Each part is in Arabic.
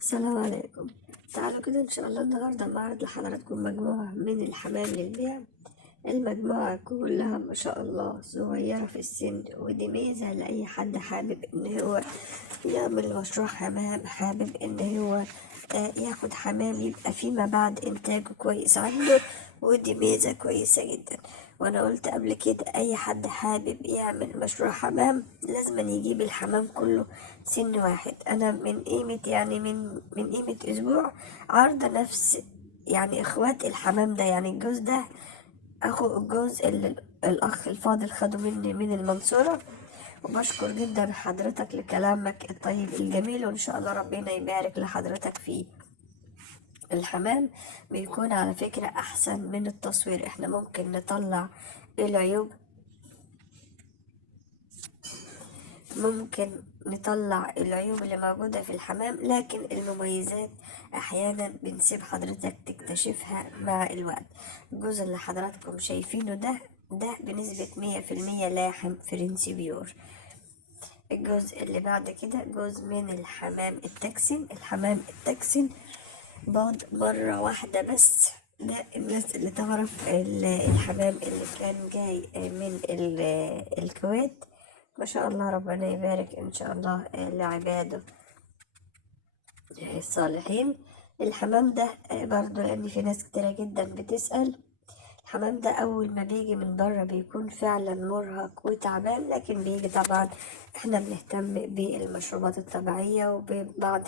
السلام عليكم. تعالوا كده إن شاء الله النهاردة معرض لحضراتكم مجموعة من الحمام للبيع. المجموعة كلها ما شاء الله صغيرة في السن، ودي ميزة لأي حد حابب إن هو يعمل مشروع حمام، حابب إن هو ياخد حمام يبقى فيما بعد إنتاجه كويس عنده، ودي ميزة كويسة جدا. وأنا قلت قبل كده أي حد حابب يعمل مشروع حمام لازم يجيب الحمام كله سن واحد. أنا من قيمة يعني من قيمة أسبوع عارضة نفس يعني إخوات الحمام ده، يعني الجوز ده أخو الجوز اللي الأخ الفاضل خده مني من المنصورة. وبشكر جدا حضرتك لكلامك الطيب الجميل، وإن شاء الله ربنا يبارك لحضرتك فيه. الحمام بيكون على فكرة أحسن من التصوير، إحنا ممكن نطلع العيوب، ممكن نطلع العيوب اللي موجودة في الحمام، لكن المميزات أحيانا بنسيب حضرتك تكتشفها مع الوقت. الجزء اللي حضراتكم شايفينه ده بنسبة 100% لاحم فرنسي بيور. الجزء اللي بعد كده جزء من الحمام التكسن. الحمام التكسن بيض مرة واحدة بس، ده الناس اللي تعرف الحمام اللي كان جاي من الكويت، ما شاء الله ربنا يبارك إن شاء الله لعباده الصالحين. الحمام ده برضو لأن في ناس كتيرة جدا بتسأل، الحمام ده أول ما بيجي من بره بيكون فعلا مرهق وتعبان، لكن بيجي طبعا احنا بنهتم بالمشروبات الطبيعية وببعض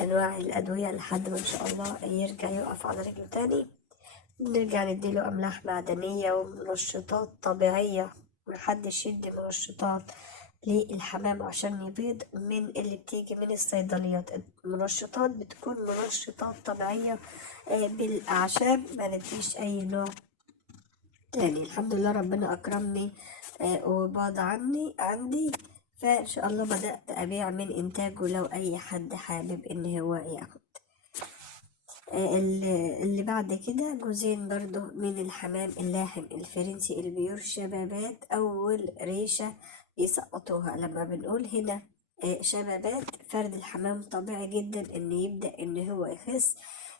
أنواع الأدوية لحد ما إن شاء الله يرجع يقف على رجله تاني. بنرجع نديله أملاح معدنية ومنشطات طبيعية، محدش يدي منشطات للحمام عشان يبيض من اللي بتيجي من الصيدليات. المنشطات بتكون منشطات طبيعية بالأعشاب، ما نديش أي نوع تاني. الحمد لله ربنا أكرمني وبعد عندي، فإن شاء الله بدأت أبيع من إنتاجه لو أي حد حابب إن هو ياخد. اللي بعد كده جوزين برضو من الحمام اللاحم الفرنسي البيور، شبابات أول ريشة يسقطوها. لما بنقول هنا شبابات، فرد الحمام طبيعي جدا إن يبدأ إن هو يخس،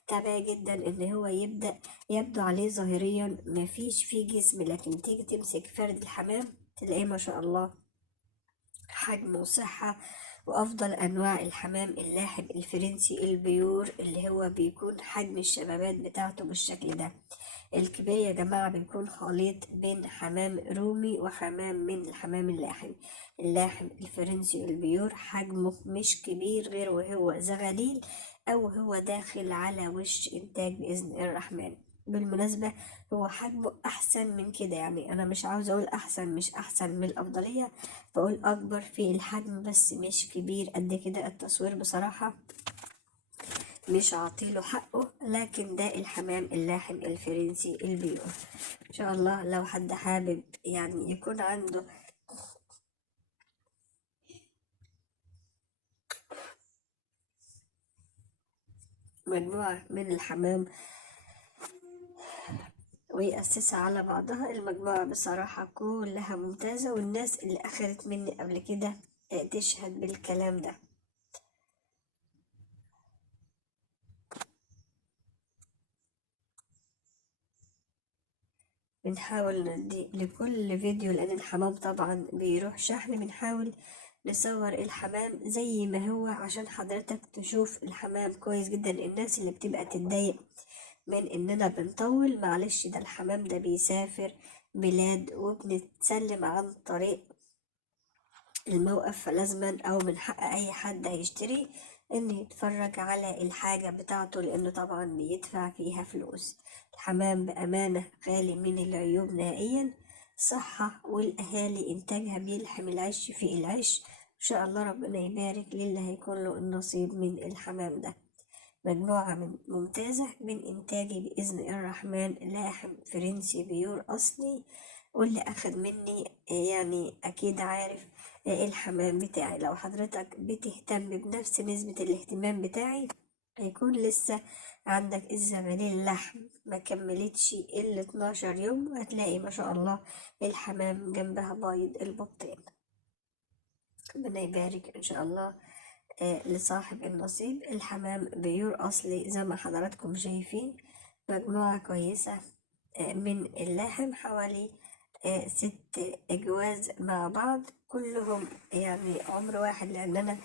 طبيعي جدا إن هو يبدأ يبدو عليه ظاهريا مفيش فيه جسم، لكن تيجي تمسك فرد الحمام تلاقيه ما شاء الله حجم وصحة. وأفضل أنواع الحمام اللاحم الفرنسي البيور اللي هو بيكون حجم الشبابات بتاعته بالشكل ده. الكبير يا جماعة بيكون خليط بين حمام رومي وحمام من الحمام اللاحم. اللاحم الفرنسي البيور حجمه مش كبير غير وهو زغاليل أو هو داخل على وش إنتاج بإذن الرحمن. بالمناسبة هو حجمه أحسن من كده، يعني أنا مش عاوزة أقول أحسن، مش أحسن من الأفضلية، بقول أكبر في الحجم بس مش كبير قد كده. التصوير بصراحة مش عاطيله حقه، لكن ده الحمام اللاحم الفرنسي البيور. إن شاء الله لو حد حابب يعني يكون عنده مجموعة من الحمام ويأسسها على بعضها، المجموعة بصراحة كلها ممتازة، والناس اللي أخدت مني قبل كده تشهد بالكلام ده. بنحاول ندي لكل فيديو، لأن الحمام طبعا بيروح شحن، بنحاول نصور الحمام زي ما هو عشان حضرتك تشوف الحمام كويس جدا. الناس اللي بتبقى تتضايق من إننا بنطول، معلش ده الحمام ده بيسافر بلاد وبنتسلم عن طريق الموقف، فلازما أو من حق أي حد هيشتري إن يتفرج على الحاجة بتاعته، لأنه طبعا بيدفع فيها فلوس. الحمام بأمانة خالي من العيوب نهائيا، صحة، والأهالي إنتاجها بيلحم العش في العش. إن شاء الله ربنا يبارك للي هيكون له النصيب من الحمام ده. مجموعة من ممتازة من إنتاجي بإذن الرحمن، لاحم فرنسي بيور أصلي، واللي أخد مني يعني أكيد عارف الحمام بتاعي. لو حضرتك بتهتم بنفس نسبة الاهتمام بتاعي هيكون لسه عندك الزغاليل اللحم ما كملتش إلا 12 يوم، وهتلاقي ما شاء الله الحمام جنبها بيض البطين. ربنا يبارك إن شاء الله لصاحب النصيب. الحمام بيور أصلي زي ما حضراتكم شايفين، مجموعة كويسة من اللاحم، حوالي 6 أجواز مع بعض، كلهم يعني عمر واحد، لأن أنا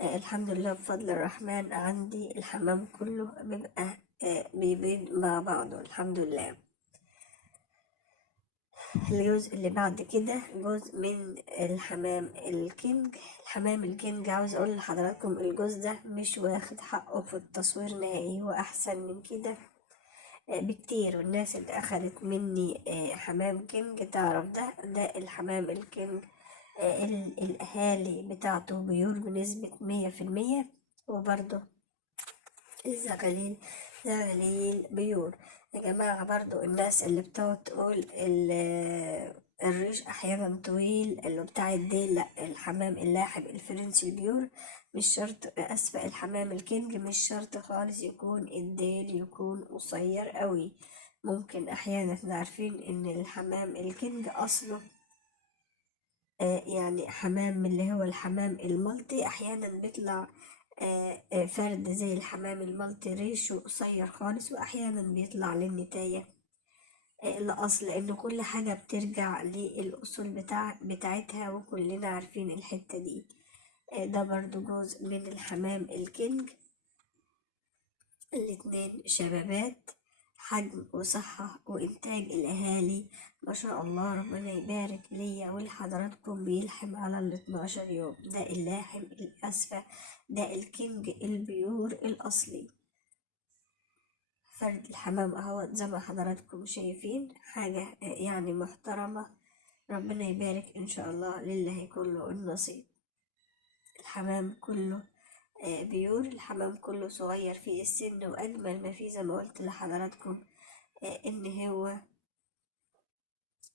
الحمد لله بفضل الرحمن عندي الحمام كله بيبقى بيبيض مع بعضه الحمد لله. الجزء اللي بعد كده جزء من الحمام الكينج. الحمام الكينج عاوز اقول لحضراتكم الجزء ده مش واخد حقه في التصوير نهائي، هو احسن من كده بكتير، والناس اللي اخدت مني حمام كينج تعرف ده الحمام الكينج. الاهالي بتاعته بيور بنسبة 100%، وبرضه الزغاليل زغاليل بيور. يا جماعة برضو الناس اللي بتقعد تقول الريش أحيانا طويل اللي بتاع الديل، لأ، الحمام اللاحم الفرنسي البيور مش شرط، أسفة الحمام الكينج مش شرط خالص يكون الديل يكون قصير قوي. ممكن أحيانا احنا عارفين إن الحمام الكينج أصله يعني حمام اللي هو الحمام الملطي، أحيانا بيطلع فرد زي الحمام الملطي ريشه قصير خالص، وأحيانا بيطلع للنتاية الأصل، لأن كل حاجة بترجع للأصول بتاعتها، وكلنا عارفين الحتة دي. ده برضو جزء من الحمام الكينج. الاتنين شبابات، حجم وصحة وإنتاج الأهالي ما شاء الله، ربنا يبارك ليا ولحضراتكم، بيلحم على 12 يوم. ده اللاحم الأسفة، ده الكينج البيور الأصلي. فرد الحمام اهو زي ما حضراتكم شايفين، حاجة يعني محترمة، ربنا يبارك إن شاء الله للي هيكون له النصيب. الحمام كله بيور، الحمام كله صغير في السن، وأجمل ما فيه زي ما قلت لحضراتكم إن هو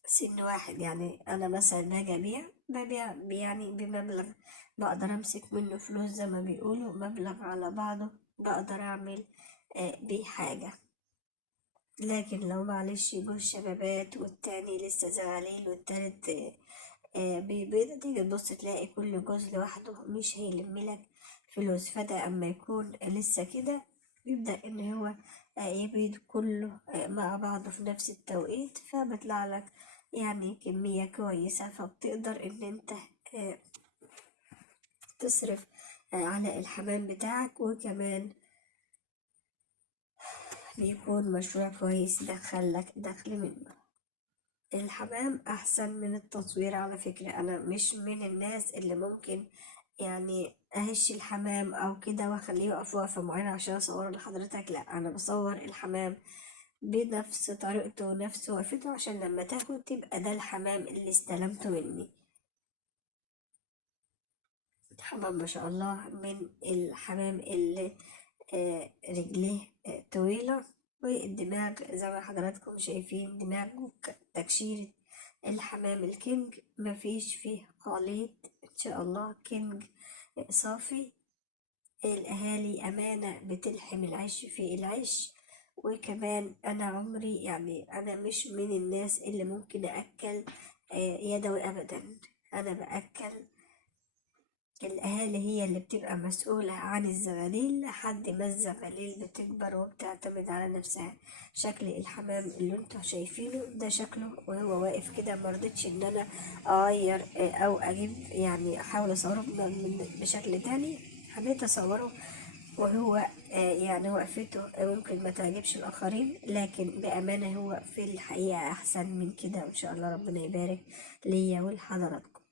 سن واحد. يعني أنا مثلا باجي ببيع يعني بمبلغ بقدر أمسك منه فلوس، زي ما بيقولوا مبلغ على بعضه بقدر أعمل بيه حاجة. لكن لو معلش جوز شبابات والتاني لسه زغاليل والتالت بيبيض، تيجي تبص تلاقي كل جوز لوحده مش هيلملك فلوس. فده أما يكون لسه كده بيبدأ إن هو يبيض كله مع بعضه في نفس التوقيت، فبيطلع لك يعني كمية كويسة، فبتقدر إن أنت تصرف على الحمام بتاعك، وكمان بيكون مشروع كويس يدخلك دخل منه. الحمام أحسن من التصوير على فكرة، أنا مش من الناس اللي ممكن يعني أهش الحمام أو كده وأخليه يقف وقفة معينة عشان أصوره لحضرتك، لأ، أنا بصور الحمام بنفس طريقته ونفس وقفته، عشان لما تاخد تبقى ده الحمام اللي استلمته مني. حمام ما شاء الله من الحمام اللي رجليه طويلة، والدماغ زي ما حضراتكم شايفين دماغه تكشيرة الحمام الكينج، مفيش فيه خليط إن شاء الله، كينج صافي. الأهالي أمانة بتلحم العيش في العيش. وكمان أنا عمري يعني أنا مش من الناس اللي ممكن أكل يدوي أبدا، أنا بأكل الأهالي، هي اللي بتبقى مسؤولة عن الزغاليل لحد ما الزغاليل بتكبر وبتعتمد على نفسها. شكل الحمام اللي انتوا شايفينه ده شكله وهو واقف كده، مرضتش ان انا اغير او اجيب يعني احاول اصوره بشكل تاني، حبيت اصوره وهو يعني وقفته ممكن ما تعجبش الاخرين، لكن بامانه هو في الحقيقه احسن من كده، وان شاء الله ربنا يبارك ليا ولحضراتكم.